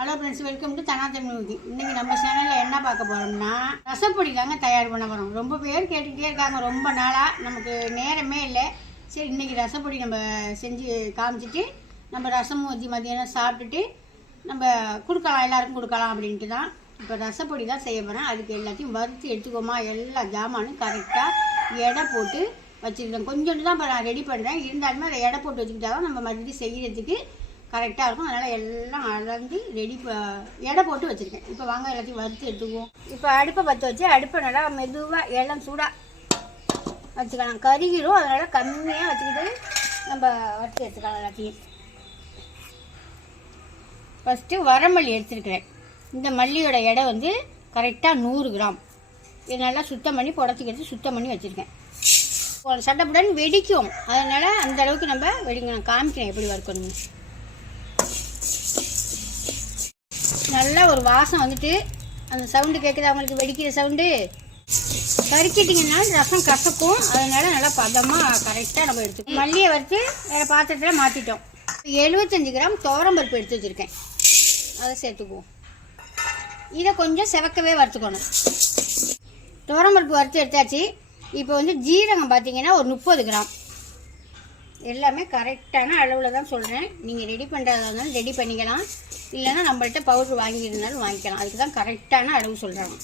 Hello friends, welcome to தனாத்தமிழ் ஊதி. இன்றைக்கி நம்ம சேனலில் என்ன பார்க்க போகிறோம்னா ரசப்பொடி தாங்க தயார் பண்ண போகிறோம். ரொம்ப பேர் கேட்டுக்கிட்டே இருக்காங்க ரொம்ப நாளாக, நமக்கு நேரமே இல்லை. சரி, இன்றைக்கி ரசப்பொடி நம்ம செஞ்சு காமிச்சிட்டு நம்ம ரசம் ஊற்றி மதியானம் சாப்பிட்டுட்டு நம்ம கொடுக்கலாம், எல்லாருக்கும் கொடுக்கலாம் அப்படின்ட்டு தான் இப்போ ரசப்பொடி தான் செய்ய போகிறேன். அதுக்கு எல்லாத்தையும் வறுத்து எடுத்துக்கோமா, எல்லா ஜாமானும் கரெக்டாக எடை போட்டு வச்சுருக்கேன். கொஞ்சோண்டு தான் இப்போ நான் ரெடி பண்ணுறேன், இருந்தாலுமே அதை எடை போட்டு வச்சுக்கிட்டா தான் நம்ம மறுபடியும் செய்கிறதுக்கு கரெக்டாக இருக்கும். அதனால் எல்லாம் அளந்து எடை போட்டு வச்சுருக்கேன். இப்போ வாங்க எல்லாத்தையும் வறுத்து எடுத்துக்குவோம். இப்போ அடுப்பை பற்ற வச்சு அடுப்பை நல்லா மெதுவாக எல்லாம் சூடாக வச்சுக்கலாம். கருகிரும், அதனால் கம்மியாக வச்சுக்கிட்டு நம்ம வறுத்து எடுத்துக்கலாம் எல்லாத்தையும். ஃபஸ்ட்டு வரமல்லி எடுத்துருக்கிறேன். இந்த மல்லியோட எடை வந்து கரெக்டாக 100 கிராம். இது நல்லா சுத்தம் பண்ணி புடச்சிக்கிட்டு சுத்தம் பண்ணி வச்சுருக்கேன். சட்டப்படன்னு வெடிக்கும், அதனால் அந்த அளவுக்கு நம்ம நான் காமிக்கிறேன் எப்படி வறுக்கணும். நல்லா ஒரு வாசம் வந்துட்டு அந்த சவுண்டு கேட்குது, அவங்களுக்கு வெடிக்கிற சவுண்டு. கறிக்கிட்டிங்கன்னா ரசம் கசக்கும், அதனால நல்லா பதமாக கரெக்டாக நம்ம எடுத்துக்கணும். மல்லியை வறுத்து வேறு பாத்திரத்தில் மாற்றிட்டோம். 75 கிராம் துவரம்பருப்பு எடுத்து வச்சுருக்கேன், அதை சேர்த்துக்குவோம். இதை கொஞ்சம் செவக்கவே வறுத்துக்கணும். துவரம்பருப்பு வறுத்து எடுத்தாச்சு. இப்போ வந்து ஜீரகம் பார்த்தீங்கன்னா ஒரு 30 கிராம். எல்லாமே கரெக்டான அளவில் தான் சொல்கிறேன். நீங்கள் ரெடி பண்ணுறதா இருந்தாலும் ரெடி பண்ணிக்கலாம், இல்லைன்னா நம்மள்கிட்ட பவுட்ரு வாங்கியிருந்தாலும் வாங்கிக்கலாம். அதுக்கு தான் கரெக்டான அளவு சொல்கிறாங்க.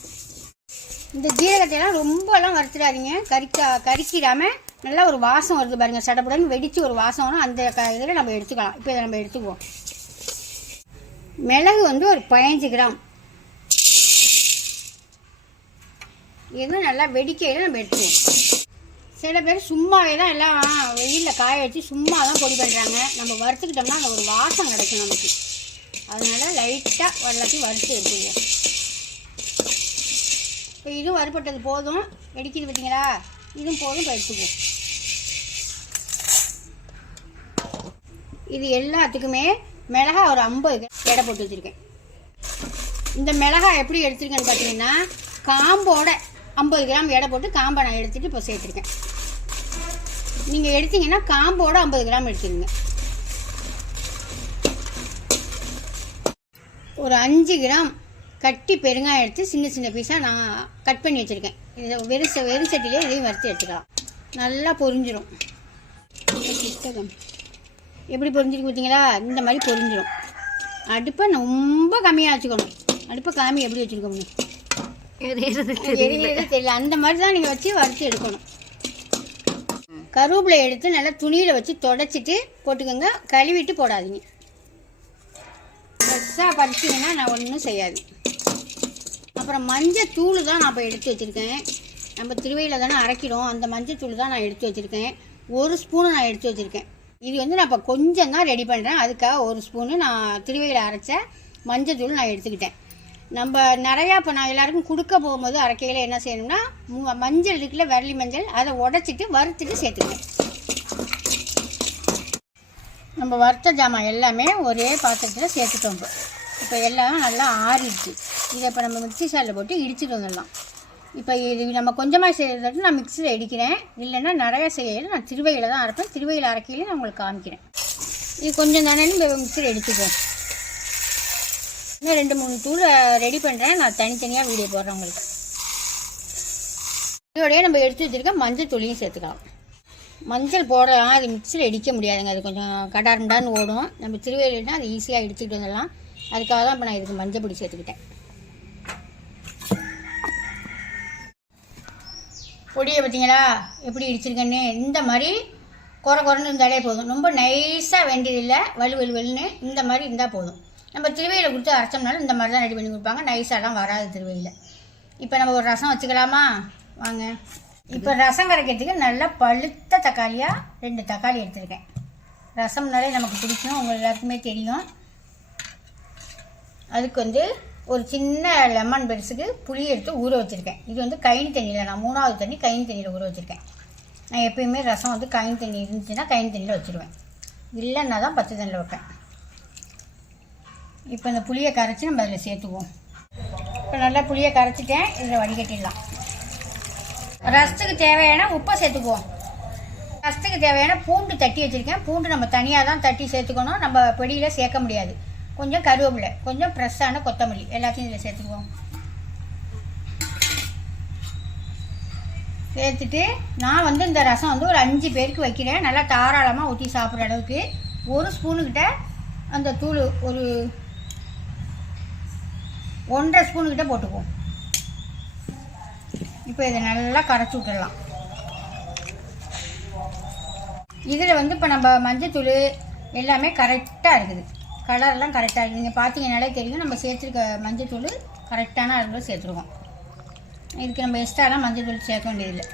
இந்த ஜீரகத்தையெல்லாம் ரொம்பலாம் வறுத்துடாதீங்க, கறிக்கிடாமல் நல்லா ஒரு வாசம் வருது பாருங்கள், சடப்புடன்னு வெடித்து ஒரு வாசம் வரும். அந்த இதில் நம்ம எடுத்துக்கலாம். இப்போ இதை நம்ம எடுத்துக்குவோம். மிளகு வந்து ஒரு 15 கிராம். இது நல்லா வெடிக்கையில் நம்ம எடுத்துக்குவோம். சில பேர் சும்மாவே தான் எல்லாம் வெயிலில் காய வச்சு சும்மா தான் பொடி பண்ணுறாங்க. நம்ம வறுத்துக்கிட்டோம்னா அந்த ஒரு வாசம் கிடைக்கும் நமக்கு. அதனால் லைட்டாக எல்லாத்தையும் வறுத்து எடுத்துக்குவோம். இப்போ இதுவும் வறுப்பட்டது போதும், வெடிக்கிது பார்த்தீங்களா, இதுவும் போதும். இப்போ எடுத்துக்குவோம். இது எல்லாத்துக்குமே மிளகாய் ஒரு 50 எடை போட்டு வச்சுருக்கேன். இந்த மிளகாய் எப்படி எடுத்துருக்கேன்னு பார்த்தீங்கன்னா, காம்போட 50 கிராம் எடை போட்டு காம்பை நான் எடுத்துகிட்டு இப்போ சேர்த்துருக்கேன். நீங்கள் எடுத்தீங்கன்னா காம்போட 50 கிராம் எடுத்துருங்க. ஒரு 5 கிராம் கட்டி பெருங்காயம் எடுத்து சின்ன சின்ன பீஸாக நான் கட் பண்ணி வச்சுருக்கேன். இதை வெறும் சட்டிலே இதையும் வறுத்து எடுத்துக்கலாம். நல்லா பொரிஞ்சிடும். புத்தகம் எப்படி பொரிஞ்சிருக்கு பார்த்தீங்களா, இந்த மாதிரி பொரிஞ்சிடும். அடுப்பை ரொம்ப கம்மியாக வச்சுக்கணும். அடுப்பை காமி எப்படி வச்சுருக்கோம்னு எரிகிறது தெரியல, அந்த மாதிரி தான் நீங்கள் வச்சு வறுத்து எடுக்கணும். கருவேப்பிலை எடுத்து நல்லா துணியில் வச்சு தொடச்சிட்டு போட்டுக்கோங்க, கழுவிட்டு போடாதீங்க. ஃப்ரெஷ்ஷாக பறிச்சிங்கன்னா நான் ஒன்றும் செய்யாது. அப்புறம் மஞ்சள் தூள் தான் நான் இப்போ எடுத்து வச்சுருக்கேன். நம்ம திருவையில் தானே அரைக்கிறோம், அந்த மஞ்சள் தூள் தான் நான் எடுத்து வச்சுருக்கேன். 1 ஸ்பூனு நான் எடுத்து வச்சுருக்கேன். இது வந்து நான் இப்போ கொஞ்சம் தான் ரெடி பண்ணுறேன், அதுக்காக 1 ஸ்பூனு நான் திருவையில் அரைச்ச மஞ்சள் தூள் நான் எடுத்துக்கிட்டேன். நம்ம நிறையா இப்போ நான் எல்லாருக்கும் கொடுக்க போகும்போது அரைக்கையில் என்ன செய்யணும்னா, மஞ்சள் இருக்குல்ல, வெள்ளி மஞ்சள், அதை உடச்சிட்டு வறுத்துட்டு சேர்த்துக்கணும். நம்ம வறுத்த ஜாமான் எல்லாமே ஒரே பாத்திரத்தில் சேர்த்துட்டோம். இப்போ எல்லாம் நல்லா ஆறிடுச்சு. இதை இப்போ நம்ம மிக்ஸி ஜாரில் போட்டு இடிச்சுட்டு வந்துடலாம். இப்போ இது நம்ம கொஞ்சமாக செய்யறதுட்டு நான் மிக்ஸியில் இடிக்கிறேன், இல்லைன்னா நிறையா செய்யல நான் திருவையில் தான் அரைப்பேன். திருவையில் அரைக்கையில் நான் உங்களுக்கு காமிக்கிறேன். இது கொஞ்சம் தானே இப்போ மிக்ஸியில் எடுத்துக்குவோம். இன்னும் 2-3 தூள் ரெடி பண்ணுறேன், நான் தனித்தனியாக வீடியோ போடுறேன் உங்களுக்கு. இதோடய நம்ம எடுத்து வச்சுருக்க மஞ்சள் தூளையும் சேர்த்துக்கலாம். மஞ்சள் போடலாம், அது மிக்ஸியில் இடிக்க முடியாதுங்க, அது கொஞ்சம் கடாரண்டான்னு ஓடும். நம்ம திருவேலினா அது ஈஸியாக எடுத்துக்கிட்டு வந்துடலாம். அதுக்காக தான் இப்போ நான் இதுக்கு மஞ்சள் பொடி சேர்த்துக்கிட்டேன். பொடியை பார்த்தீங்களா எப்படி இடிச்சிருக்கேன்னு. இந்த மாதிரி குறைன்னு இருந்தாலே போதும், ரொம்ப நைஸாக வேண்டியதில்லை, வலுன்னு இந்த மாதிரி இருந்தால் போதும். நம்ம திருவையில் கொடுத்து அரைச்சோம்னாலும் இந்த மாதிரி தான் ரெடி பண்ணி கொடுப்பாங்க, நைஸாலாம் வராது திருவையில். இப்போ நம்ம ஒரு ரசம் வச்சுக்கலாமா, வாங்க. இப்போ ரசம் கரைக்கிறதுக்கு நல்லா பழுத்த தக்காளியாக 2 தக்காளி எடுத்துருக்கேன். ரசம்னாலே நமக்கு பிடிக்கும், உங்களுக்கு எல்லாருக்குமே தெரியும். அதுக்கு வந்து ஒரு சின்ன லெமன் பெருசுக்கு புளி எடுத்து ஊற வச்சுருக்கேன். இது வந்து கைனி தண்ணியில், நான் 3வது தண்ணி கைனி தண்ணியில் ஊற வச்சுருக்கேன். நான் எப்பயுமே ரசம் வந்து கைனி தண்ணி இருந்துச்சுன்னா கைனி தண்ணியில் வச்சுருவேன், இல்லைன்னா தான் பச்சை தண்ணியில் வைப்பேன். இப்போ இந்த புளியை கரைச்சி நம்ம அதில் சேர்த்துக்குவோம். இப்போ நல்லா புளியை கரைச்சிட்டேன், இதில் வடிகட்டிடலாம். ரசத்துக்கு தேவையான உப்பை சேர்த்துக்குவோம். ரசத்துக்கு தேவையான பூண்டு தட்டி வச்சுருக்கேன். பூண்டு நம்ம தனியாக தான் தட்டி சேர்த்துக்கணும், நம்ம பொடியில் சேர்க்க முடியாது. கொஞ்சம் கருவேப்பிலை, கொஞ்சம் ஃப்ரெஷ்ஷான கொத்தமல்லி எல்லாத்தையும் இதில் சேர்த்துக்குவோம். சேர்த்துட்டு நான் வந்து இந்த ரசம் வந்து ஒரு 5 பேருக்கு வைக்கிறேன். நல்லா தாராளமாக ஊற்றி சாப்பிட்ற அளவுக்கு 1 ஸ்பூனுக்கிட்ட அந்த தூள் ஒரு 1.5 ஸ்பூனுக்கிட்ட போட்டுக்குவோம். இப்போ இதை நல்லா கரைச்சி விட்டுடலாம். இதில் வந்து இப்போ நம்ம மஞ்சத்தூள் எல்லாமே கரெக்டாக இருக்குது, கலர்லாம் கரெக்டாக இருக்குது. நீங்கள் பார்த்தீங்கன்னாலே தெரியும் நம்ம சேர்த்துருக்க மஞ்சத்தூள் கரெக்டான அளவில் சேர்த்துருவோம். இதுக்கு நம்ம எக்ஸ்ட்ராலாம் மஞ்சத்தூள் சேர்க்க வேண்டியதில்லை.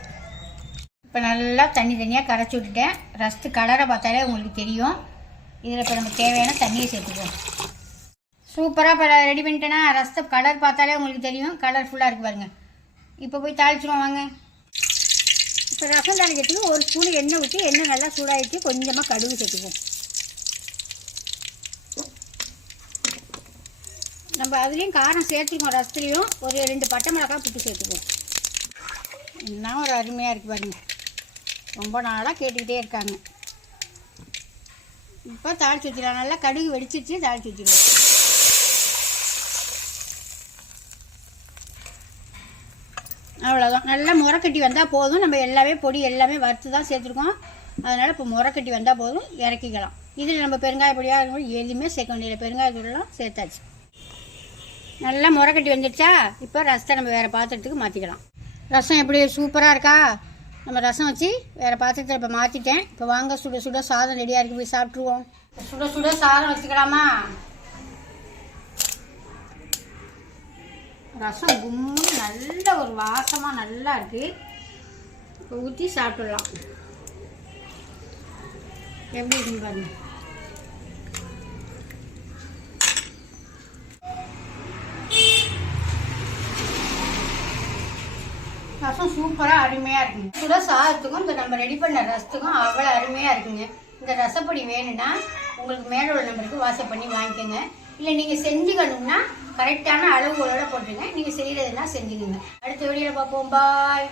இப்போ நல்லா தனியாக கரைச்சி விட்டுட்டேன். ரசத்து கலரை பார்த்தாலே உங்களுக்கு தெரியும். இதில் இப்போ நம்ம தேவையான தண்ணியை சேர்த்துக்குவோம். சூப்பராக இப்போ ரெடி பண்ணிட்டேன்னா ரசத்தை கலர் பார்த்தாலே உங்களுக்கு தெரியும், கலர்ஃபுல்லாக இருக்குது பாருங்கள். இப்போ போய் தாளிச்சிடுவோம் வாங்க. இப்போ ரசம் தாளிக்கிறதுக்கு 1 ஸ்பூன் எண்ணெய் ஊற்றி எண்ணெய் நல்லா சூடாகிட்டு கொஞ்சமாக கடுகு சேர்த்துக்குவோம். நம்ம அதுலேயும் காரம் சேர்த்துக்குவோம். ரசத்துலேயும் ஒரு 2 பட்டை மிளகாய் புட்டு சேர்த்துக்குவோம். இன்னும் ஒரு அருமையாக இருக்குது பாருங்க, ரொம்ப நாளாக கேட்டுக்கிட்டே இருக்காங்க. இப்போ தாளிச்சு ஊற்றிடலாம். நல்லா கடுகு வெடிச்சிச்சு, தாளிச்சு ஊற்றிடுவோம். அவ்வளோதான். நல்லா முறைக்கட்டி வந்தால் போதும். நம்ம எல்லாமே பொடி எல்லாமே வறுத்து தான் சேர்த்துருக்கோம். அதனால் இப்போ முறைக்கட்டி வந்தால் போதும், இறக்கிக்கலாம். இதில் நம்ம பெருங்காய பொடியாக எதுவுமே சேர்க்க வேண்டியதில்லை, பெருங்காயத்தூளெலாம் சேர்த்தாச்சு. நல்லா முறைக்கட்டி வந்துடுச்சா? இப்போ ரசத்தை நம்ம வேறு பாத்திரத்துக்கு மாற்றிக்கலாம். ரசம் எப்படி சூப்பராக இருக்கா? நம்ம ரசம் வச்சு வேறு பாத்திரத்தில் இப்போ மாற்றிட்டேன். இப்போ வாங்க, சுட சுட சாதம் ரெடியாக இருக்குது, போய் சாப்பிட்ருவோம். சுட சுட சாதம் வச்சுக்கலாமா? ரசம் கும்முன்னு நல்ல ஒரு வாசமாக நல்லா இருக்குது. இப்போ ஊற்றி சாப்பிட்லாம். எப்படி இருக்குன்னு பாருங்க. ரசம் சூப்பராக அருமையாக இருக்குங்க. சுட சாதத்துக்கும் இந்த நம்ம ரெடி பண்ண ரசத்துக்கும் அவ்வளோ அருமையாக இருக்குங்க. இந்த ரசப்பொடி வேணும்னா உங்களுக்கு மேலே உள்ள நம்பருக்கு வாட்ஸ்அப் பண்ணி வாங்கிக்கோங்க. இல்லை நீங்கள் செஞ்சுக்கணும்னா கரெக்டான அளவுகளோட போட்டுருங்க. நீங்கள் செய்கிறதுனா செஞ்சுக்கோங்க. அடுத்த வீடியோவில் பார்ப்போம். பாய்.